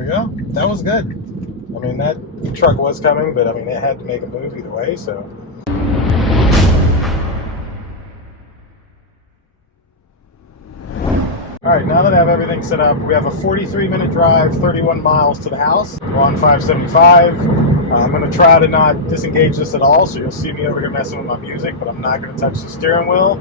There we go. That was good. I mean, that truck was coming, but I mean, it had to make a move either way, so. All right, now that I have everything set up, we have a 43-minute drive, 31 miles to the house. We're on 575. I'm going to try to not disengage this at all, so you'll see me over here messing with my music, but I'm not going to touch the steering wheel.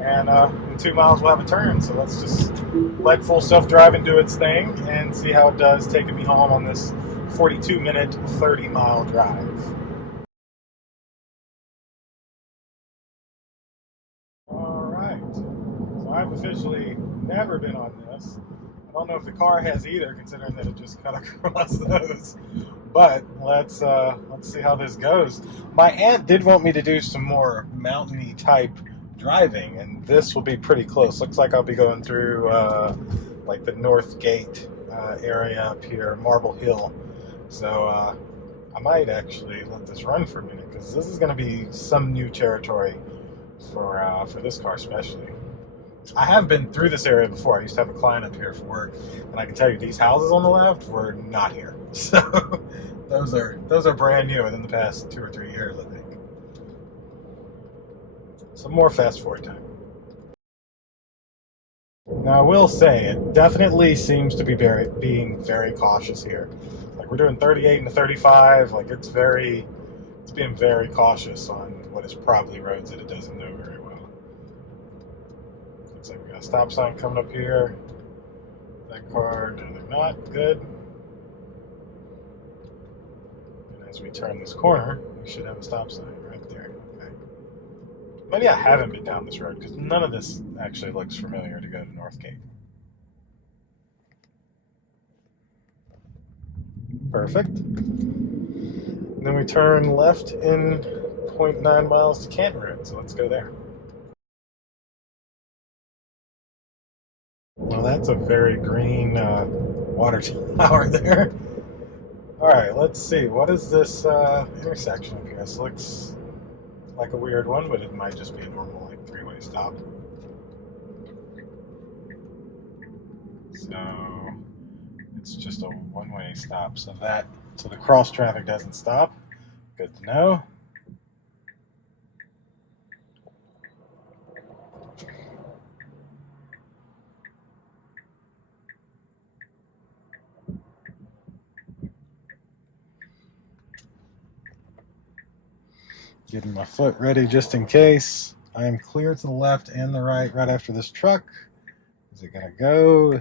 And in 2 miles, we'll have a turn. So let's just let full self-driving do its thing and see how it does taking me home on this 42-minute, 30-mile drive. All right. So I've officially never been on this. I don't know if the car has either, considering that it just cut across those. But let's see how this goes. My aunt did want me to do some more mountainy type driving, and this will be pretty close. Looks like I'll be going through like the North Gate area up here, Marble Hill. So I might actually let this run for a minute because this is going to be some new territory for this car especially. I have been through this area before. I used to have a client up here for work, and I can tell you these houses on the left were not here. So those are brand new within the past 2 or 3 years, I think. Some more fast forward time. Now I will say it definitely seems to be being very cautious here. Like we're doing 38 and 35. Like it's being very cautious on what is probably roads that it doesn't know very well. Looks like we got a stop sign coming up here. That car, no, they're not. Good. And as we turn this corner, we should have a stop sign right there. Okay. Maybe I haven't been down this road because none of this actually looks familiar to go to Northgate. Perfect. And then we turn left in 0.9 miles to Canton Road, so let's go there. Well, that's a very green water tower there. All right, let's see. What is this intersection up here? This looks like a weird one, but it might just be a normal like three-way stop. So it's just a one-way stop. So the cross traffic doesn't stop. Good to know. Getting my foot ready just in case. I am clear to the left and the right after this truck. Is it gonna go?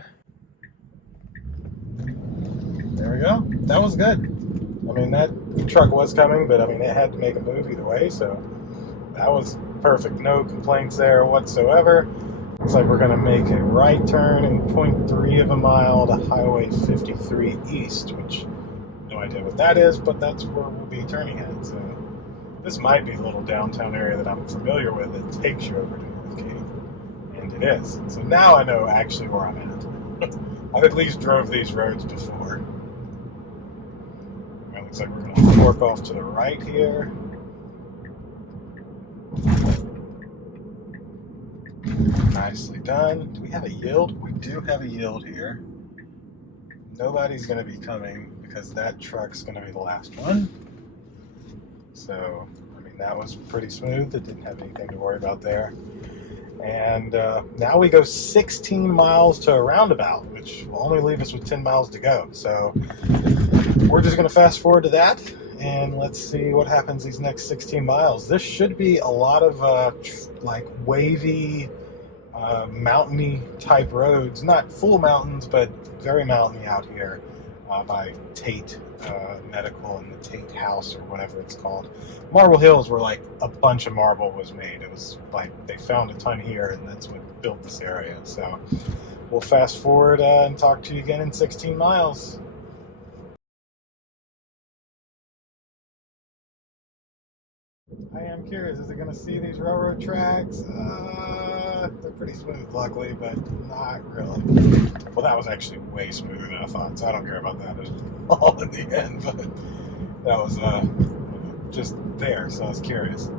There we go. That was good. I mean, that truck was coming, but I mean, it had to make a move either way, so that was perfect. No complaints there whatsoever. Looks like we're gonna make a right turn in 0.3 of a mile to Highway 53 East, which no idea what that is, but that's where we'll be turning at. So this might be a little downtown area that I'm familiar with that takes you over to Northgate, and it is. So now I know actually where I'm at. I've at least drove these roads before. It looks like we're going to fork off to the right here. Nicely done. Do we have a yield? We do have a yield here. Nobody's going to be coming because that truck's going to be the last one. So, I mean, that was pretty smooth. It didn't have anything to worry about there. And now we go 16 miles to a roundabout, which will only leave us with 10 miles to go. So we're just going to fast forward to that, and let's see what happens these next 16 miles. This should be a lot of like wavy, mountainy type roads. Not full mountains, but very mountainy out here by Tate Medical and the Tate House or whatever it's called. Marble Hills, where like a bunch of marble was made. It was like they found a ton here, and that's what built this area. So we'll fast forward and talk to you again in 16 miles. I am curious, is it going to see these railroad tracks? They're pretty smooth, luckily, but not really. Well, that was actually way smoother than I thought, so I don't care about that at all in the end, but that was just there, so I was curious.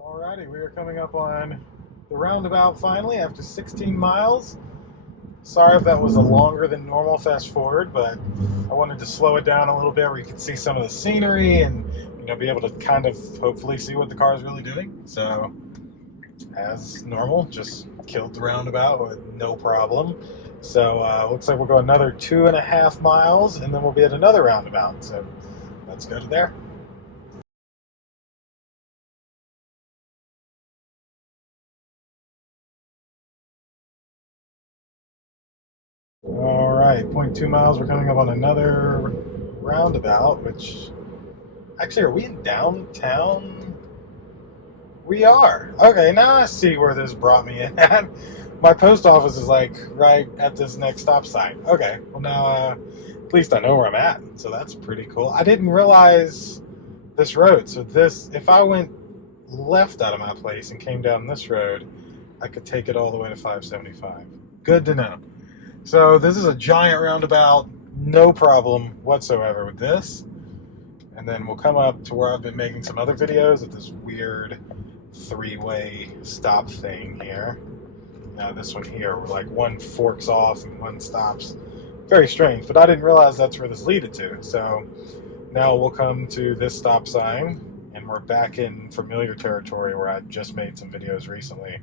Alrighty, we are coming up on the roundabout finally after 16 miles. Sorry if that was a longer than normal fast forward, but I wanted to slow it down a little bit where you could see some of the scenery and be able to kind of hopefully see what the car is really doing. So as normal, just killed the roundabout with no problem. So looks like we'll go another 2.5 miles and then we'll be at another roundabout. So let's go to there. All right, 0.2 miles. We're coming up on another roundabout, which actually, are we in downtown? We are. Okay, now I see where this brought me in at. My post office is like right at this next stop sign. Okay, well now at least I know where I'm at. So that's pretty cool. I didn't realize this road. So this, if I went left out of my place and came down this road, I could take it all the way to 575. Good to know. So this is a giant roundabout. No problem whatsoever with this. And then we'll come up to where I've been making some other videos at this weird 3-way stop thing here. Now this one here, where like one forks off and one stops. Very strange, but I didn't realize that's where this leaded to. So now we'll come to this stop sign, and we're back in familiar territory where I just made some videos recently.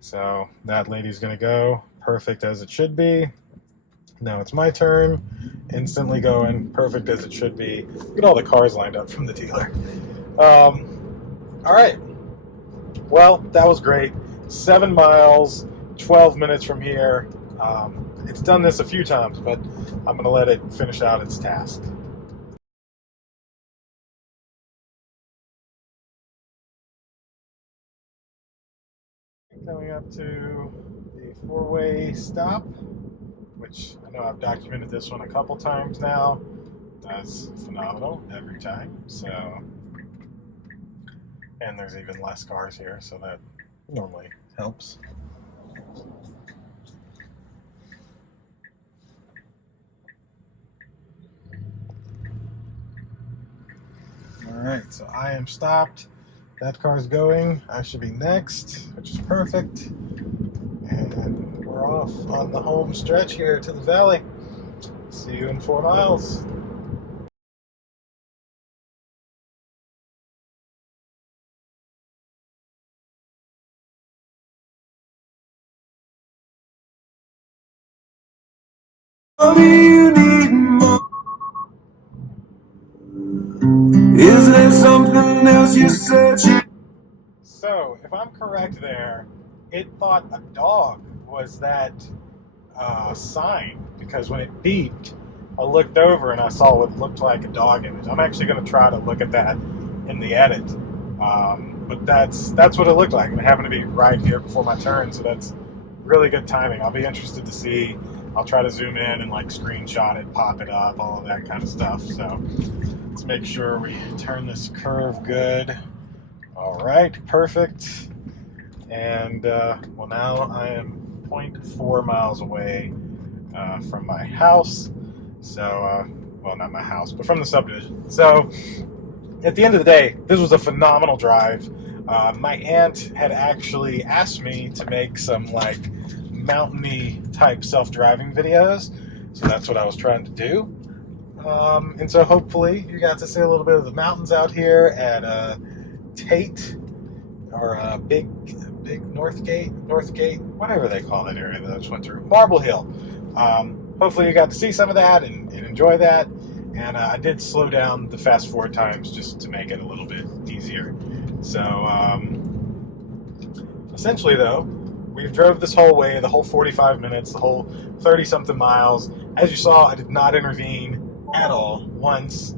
So that lady's gonna go, perfect as it should be. Now it's my turn, instantly going, perfect as it should be. Look at all the cars lined up from the dealer. All right, well, that was great. 7 miles, 12 minutes from here. It's done this a few times, but I'm gonna let it finish out its task. Coming up to the 4-way stop, which I know I've documented this one a couple times now. That's phenomenal every time. So, and there's even less cars here, so that normally helps. All right, so I am stopped. That car's going. I should be next, which is perfect. And we're off on the home stretch here to the valley. See you in 4 miles. What do you need more? Is there something else you're searching? So, if I'm correct there, it thought a dog was that sign, because when it beeped, I looked over and I saw what looked like a dog image. I'm actually going to try to look at that in the edit, but that's what it looked like, and it happened to be right here before my turn, so that's really good timing. I'll be interested to see. I'll try to zoom in and like screenshot it, pop it up, all of that kind of stuff. So let's make sure we turn this curve good. All right, perfect. And well, now I am 0.4 miles away from my house. So, well, not my house, but from the subdivision. So at the end of the day, this was a phenomenal drive. My aunt had actually asked me to make some like mountainy type self-driving videos. So that's what I was trying to do. And so hopefully you got to see a little bit of the mountains out here at Tate, or Big Northgate, whatever they call that area that I just went through, Marble Hill. Hopefully you got to see some of that and enjoy that. And I did slow down the fast forward times just to make it a little bit easier. So essentially though, we drove this whole way, the whole 45 minutes, the whole 30-something miles. As you saw, I did not intervene at all once.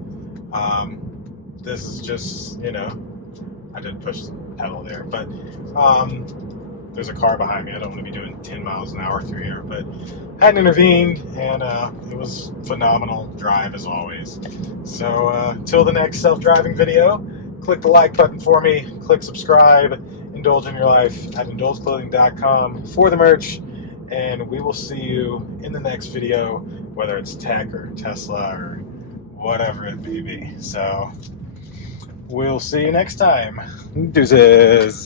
This is just, I did push the pedal there, but there's a car behind me. I don't want to be doing 10 miles an hour through here, but hadn't intervened, and it was phenomenal drive as always. So till the next self-driving video, click the like button for me, click subscribe, indulge in your life at indulgeclothing.com for the merch, and we will see you in the next video, whether it's tech or Tesla or whatever it may be. So We'll see you next time. Deuces.